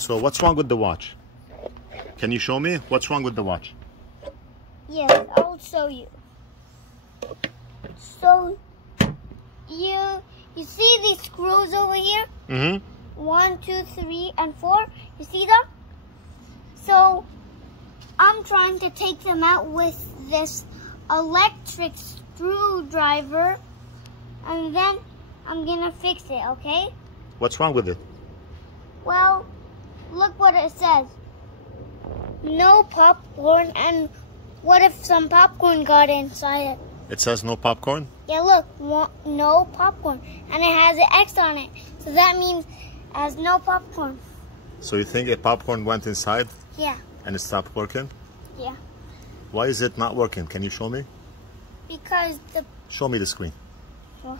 So what's wrong with the watch? Can you show me what's wrong with the watch? Yes, I'll show you. So you see these screws over here? Mm-hmm. 1, 2, 3, and 4. You see them? So I'm trying to take them out with this electric screwdriver, and then I'm gonna fix it, okay? What's wrong with it? Well, look what it says. No popcorn, and what if some popcorn got inside it? It says no popcorn? Yeah, look, no popcorn, and it has an X on it, so that means it has no popcorn. So you think a popcorn went inside? Yeah. And it stopped working? Yeah. Why is it not working? Can you show me? Because the... Show me the screen. Look.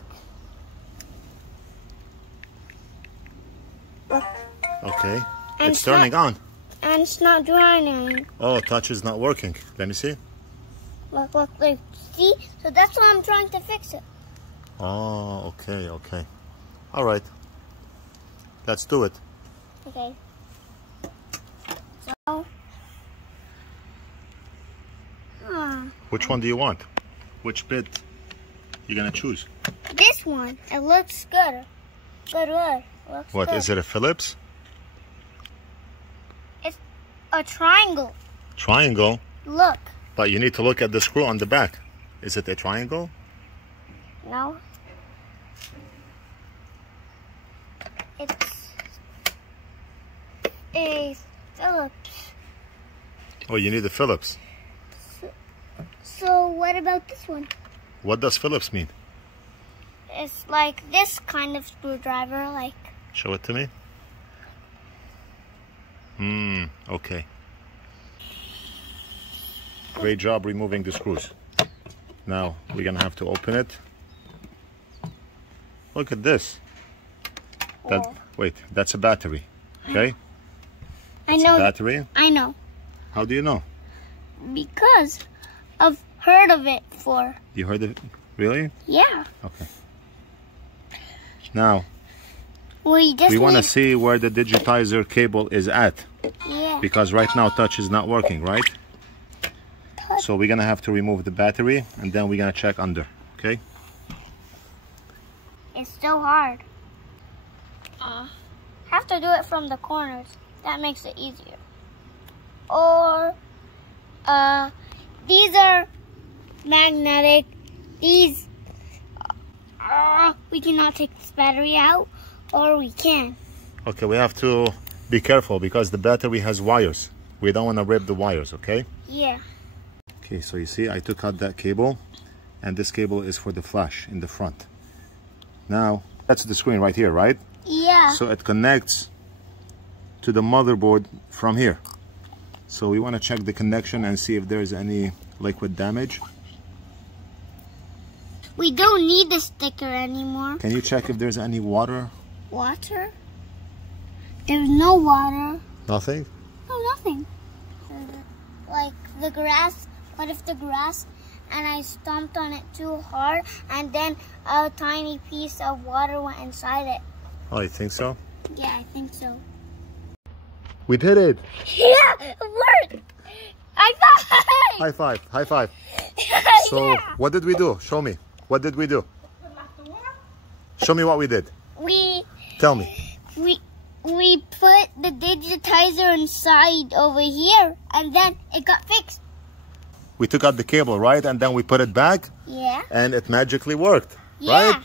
Okay. And it's turning on. And it's not drying. Oh, touch is not working. Let me see. Look, look. See? So that's why I'm trying to fix it. Oh, okay, okay. All right. Let's do it. Okay. So... Which one do you want? Which bit you gonna choose? This one. It looks good. Good. Looks What, good. is it a Phillips? It's a triangle. Triangle? Look. But you need to look at the screw on the back. Is it a triangle? No. It's a Phillips. Oh, you need a Phillips. So what about this one? What does Phillips mean? It's like this kind of screwdriver, like... Show it to me. Okay. Great job removing the screws. Now we're gonna have to open it. Look at this. Wait, that's a battery. Okay? I know. Battery? I know. How do you know? Because I've heard of it before. You heard it? Really? Yeah. Okay. Now, we want to see where the digitizer cable is at. Yeah. Because right now touch is not working, right? So we're gonna have to remove the battery and then we're gonna check under, okay? It's so hard. Have to do it from the corners. That makes it easier. Or these are magnetic. These we cannot take this battery out, or we can. Okay, we have to be careful because the battery has wires. We don't want to rip the wires, okay? Yeah. Okay, so you see I took out that cable and this cable is for the flash in the front. Now, that's the screen right here, right? Yeah. So it connects to the motherboard from here. So we want to check the connection and see if there's any liquid damage. We don't need the sticker anymore. Can you check if there's any water? Water? There's no water. Nothing? No, nothing. Like the grass. What if the grass and I stomped on it too hard and then a tiny piece of water went inside it? Oh, you think so? Yeah, I think so. We did it! Yeah, it worked! High five! High five, high five. So, yeah. What did we do? Show me. What did we do? Show me what we did. Tell me. We put the digitizer inside over here and then it got fixed. We took out the cable, right? And then we put it back? Yeah. And it magically worked, Yeah. right?